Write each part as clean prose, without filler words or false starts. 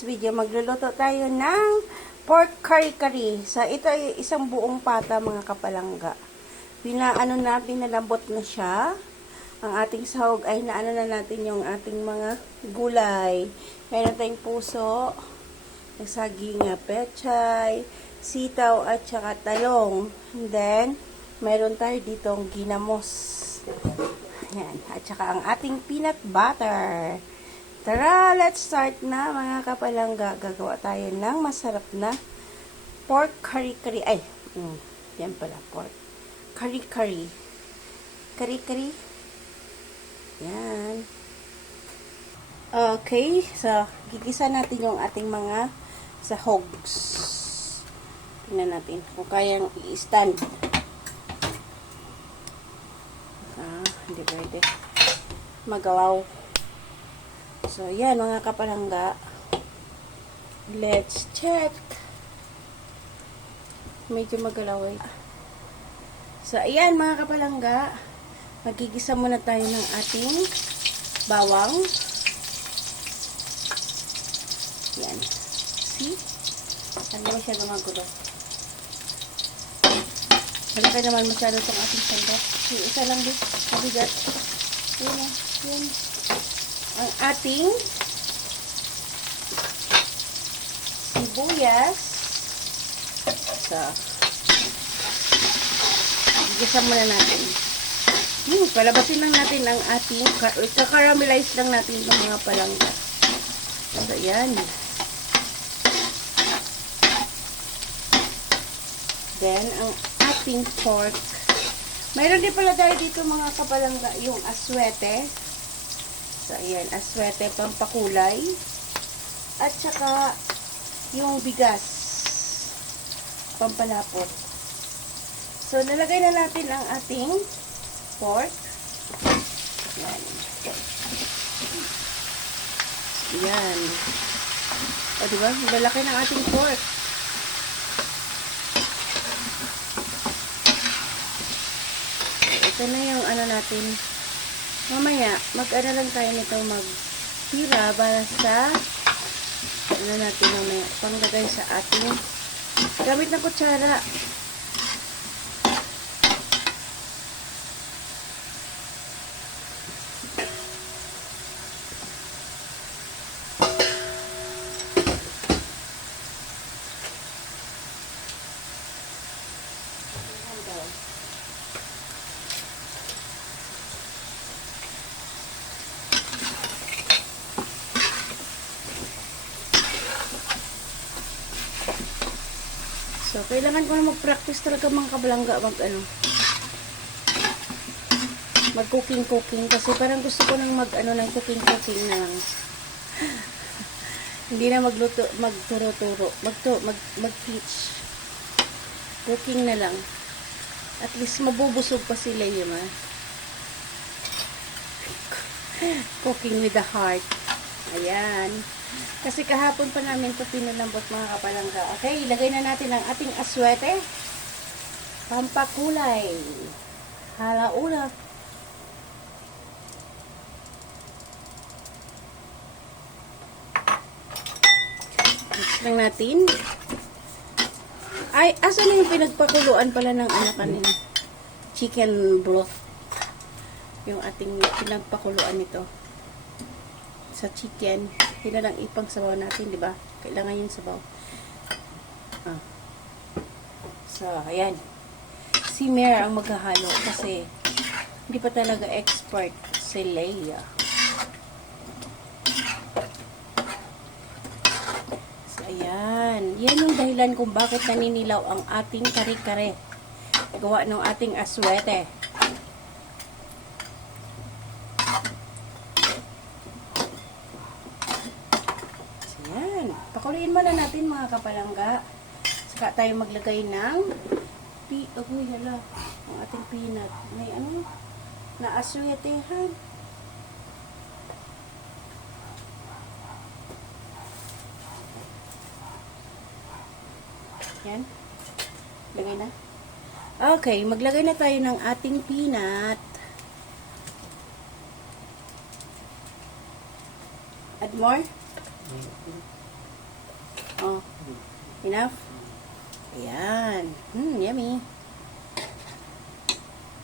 today's video, magluluto tayo ng pork kari-kari. Ito ay isang buong pata, mga kapalangga. Pinalambot na siya. Ang ating sahog ay naano na natin yung ating mga gulay. Meron tayong puso, saging, pechay, sitaw at saka talong. And then, meron tayo ditong ginamos. Yan. At saka ang ating peanut butter. Tara, let's start na mga kapalangga. Gagawa tayo ng masarap na pork kari-kari. Ay, yan pala, pork kari-kari. Kari-kari. Yan. Okay, so, gigisa natin yung ating mga sahogs. Tingnan natin kung kayang i-stand. Hindi pwede. Magawaw. So, yan mga kapalangga. Let's check. Medyo magalaw eh. So, ayan mga kapalangga. Magigisa muna tayo ng ating bawang. Yan. See? Hindi masyado magulo. Malaki naman masyado itong ating sandok. Isa lang din. Mabigat. Yan o. Yan. Ang ating sibuyas. So, igisa muna natin. Palabasin lang natin ang ating, kakaramelize lang natin ng mga palangga. So, yan. Then, ang ating pork. Mayroon din pala tayo dito mga kapalangga, yung aswete. So, ayan, aswete, pampakulay. At saka, yung bigas, pampalapot. So, nalagay na natin ang ating pork. Ayan. Ayan. O, diba? Lalaki ng ating pork. Ito na yung ano natin. Mamaya, mag-ano lang tayo nito, mag-tira para sa ano natin mamaya, panglagay sa ating gamit na kutsara. So, kailangan ko na mag-practice talaga mga kabalangga mag-cooking kasi parang gusto ko nang ng cooking na lang. Hindi na magturo-turo, mag-teach. Cooking na lang. At least mabubusog pa sila yun, Cooking with the heart. Ayan. Kasi kahapon pa namin ito pinalambot mga kapalangga. Okay, ilagay na natin ang ating aswete. Pampakulay. Halaula. Mix lang natin. Ay, asan na yung pinagpakuluan pala ng anak kanina? Chicken broth. Yung ating pinagpakuluan nito. Sa chicken. Hindi na lang ipang sabaw natin, di ba? Kailangan yung sabaw. So, ayan. Si Mare ang maghahalo kasi hindi pa talaga expert si Leia. So, ayan. Yan yung dahilan kung bakit naninilaw ang ating kare-kare. Gawa ng ating aswete. Pakuluin muna natin mga kapalangga. Saka tayo maglagay ng ang ating peanut. May naaswetehan. Yan. Lagay na. Okay, maglagay na tayo ng ating peanut. Add more. Oh, enough? Ayan. Yummy.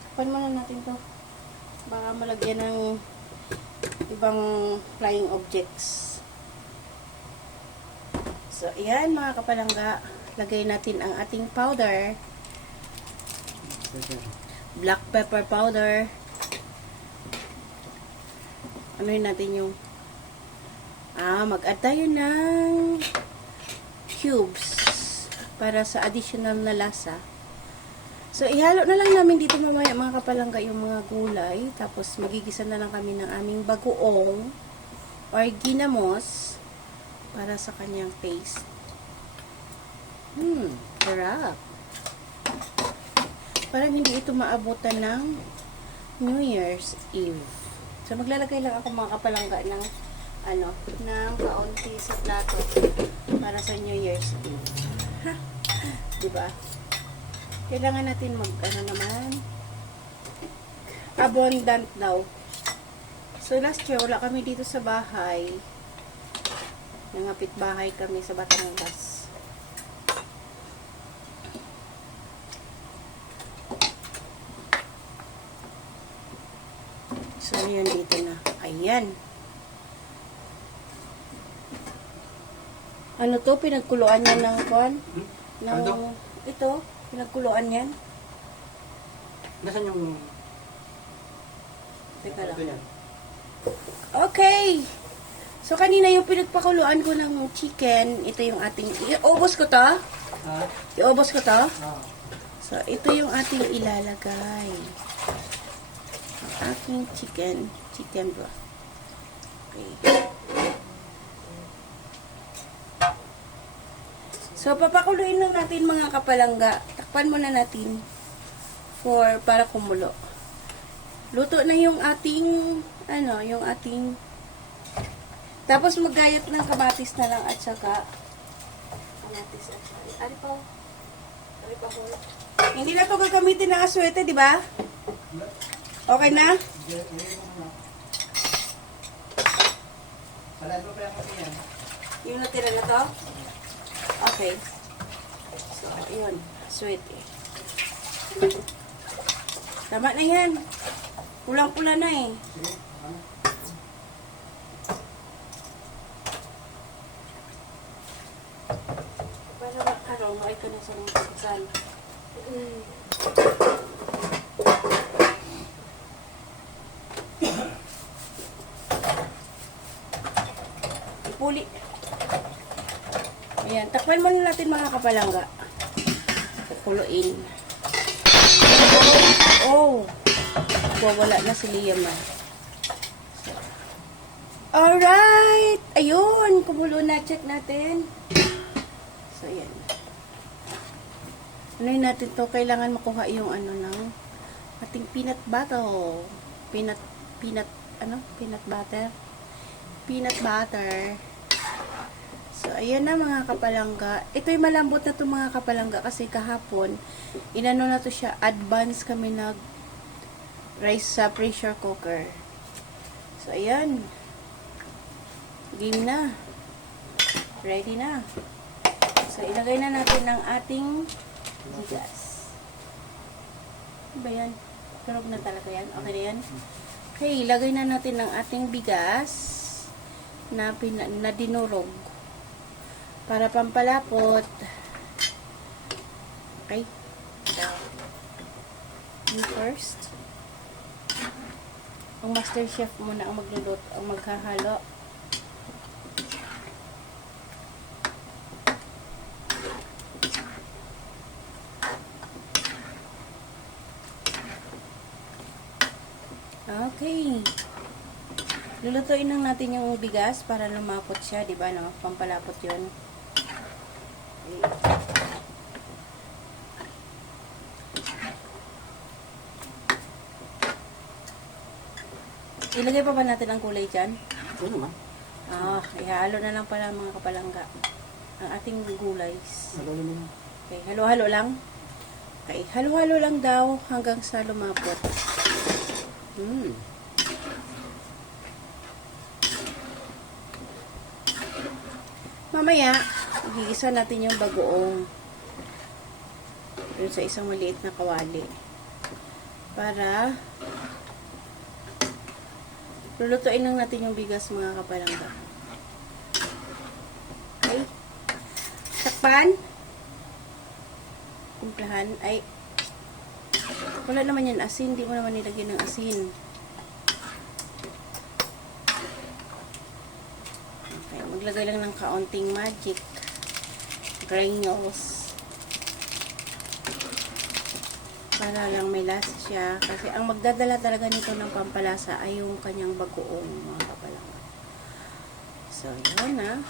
Takpan muna natin to. Baka malagyan ng ibang flying objects. So, ayan mga kapalangga. Lagay natin ang ating powder. Black pepper powder. Ano yun natin yung mag-add tayo ng cubes para sa additional na lasa. So, ihalo na lang namin dito mamaya mga kapalangga yung mga gulay. Tapos, magigisa na lang kami ng aming bagoong or ginamos para sa kanyang taste. Sarap. Parang hindi ito maabutan ng New Year's Eve. So, maglalagay lang ako mga kapalangga ng ng kaunti sa plato para sa New Year's Eve. Ha? Diba? Kailangan natin abundant daw. So, last year, wala kami dito sa bahay. Nangapit bahay kami sa Batangas. So, yun dito na. Ayan. Ano to? Pinagkuluan niya ng kwan? Ito? Pinagkuluan yan? Nasaan yung... Teka lang. Okay! So, kanina yung pinagpakuluan ko ng chicken, ito yung ating... Iubos ko to? Iubos ko to? So, ito yung ating ilalagay. Ang aking chicken broth. Okay. So, papakuluin lang natin mga kapalangga. Takpan muna natin para kumulo. Luto na yung ating, yung ating, tapos maggayat ng kamatis na lang at saka, kamatis at saka, hindi na to gagamitin ng aswete, di ba? Okay na? Yung natira na to? Okay. So, yun. Sweet eh. Tama na yan. Pulang-pula na eh. Para makaraw, ay ka na sa mga saksan. Ipuli. Ayan, takpan muna natin mga kapalangga. Kukuluin. Oh! Wala na si Liam ah. Alright! Ayun! Kumulo na. Check natin. So, ayan. Ano yun natin to? Kailangan makuha yung ng ating peanut butter. Peanut butter. Peanut butter. So, ayan na mga kapalangga. Ito'y malambot na to mga kapalangga kasi kahapon, inano na to siya, advance kami rice sa pressure cooker. So, ayan. Game na. Ready na. So, ilagay na natin ng ating bigas. Ano ba yan? Turog na talaga yan. Okay na yan? Okay, ilagay na natin ng ating bigas na dinurog. Para pampalapot. Okay. You first. Ang master chef muna ang magluluto, ang maghahalo. Okay. Lulutuin lang natin yung bigas para lumapot siya, di ba? No? Pampalapot 'yon. Ilagay pa ba natin ang kulay dyan? Oo naman. Ihalo na lang pala mga kapalangga ang ating gulay. Halo naman. Okay, halo-halo lang. Okay, halo-halo lang daw hanggang sa lumapot. Mamaya, Igigisa natin yung bagoong dun sa isang maliit na kawali. Para lulutuin lang natin yung bigas, mga kapalangga. Okay? Takpan. Kumplahan. Ay, wala naman yan asin. Hindi mo naman nilagyan ng asin. Okay, maglagay lang ng kaunting magic granules. Para lang may lasa siya. Kasi ang magdadala talaga nito ng pampalasa ay yung kanyang bagoong, mga kapalangga. So, yun na.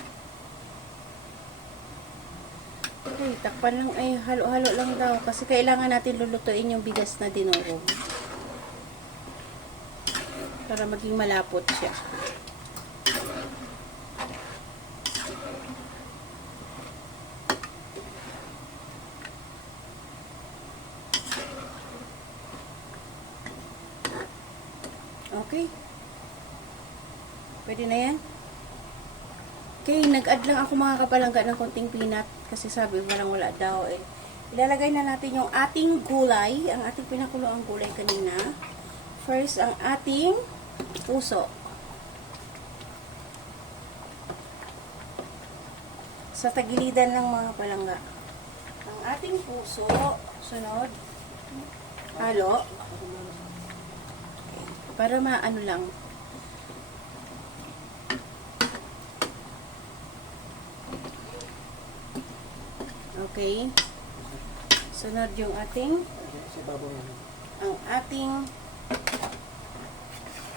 Okay, takpan lang, ay halo-halo lang daw. Kasi kailangan natin lulutuin yung bigas na dinurog. Para maging malapot siya. Okay. Pwede na yan. Okay, nag-add lang ako, mga kapalangga, ng konting peanut. Kasi sabi, parang wala daw eh. Ilalagay na natin yung ating gulay. Ang ating pinakulo ang gulay kanina. First, ang ating puso. Sa tagilidan lang, mga kapalangga. Ang ating puso. Sunod. Halo. Para maano lang. Okay. Sunod yung ating ang ating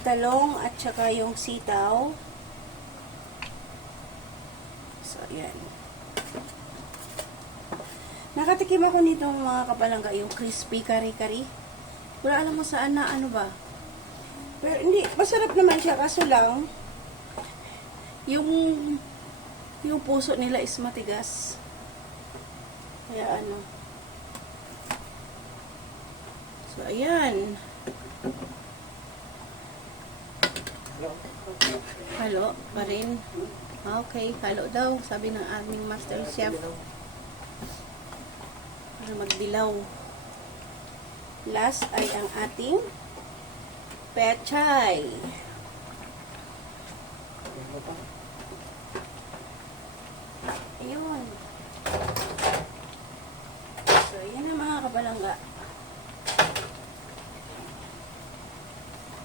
talong at saka yung sitaw. So, yan. Nakatikim ako nito, mga kapalangga, yung crispy kari-kari. Wala alam mo saan na ano ba. Pero hindi, masarap naman siya, kaso lang yung puso nila is matigas. Kaya ano. So, ayan. Halo pa rin. Okay, halo daw, sabi ng aming master chef. Para magdilaw. Last ay ang ating pechay. Ayun. So, yan na, mga kapalangga.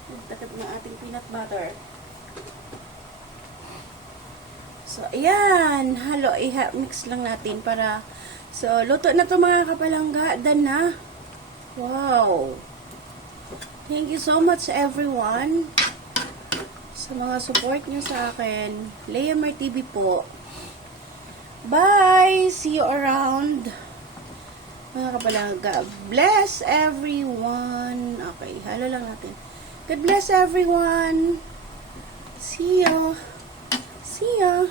Nagtatap ng ating peanut butter. So, ayan. Halo, i-mix lang natin para... So, luto na to, mga kapalangga. Done na. Wow. Thank you so much, everyone, sa mga support nyo sa akin. Leamar TV po. Bye! See you around. Mga kapalangga. Bless everyone. Okay, halo lang natin. God bless everyone. See ya. See ya.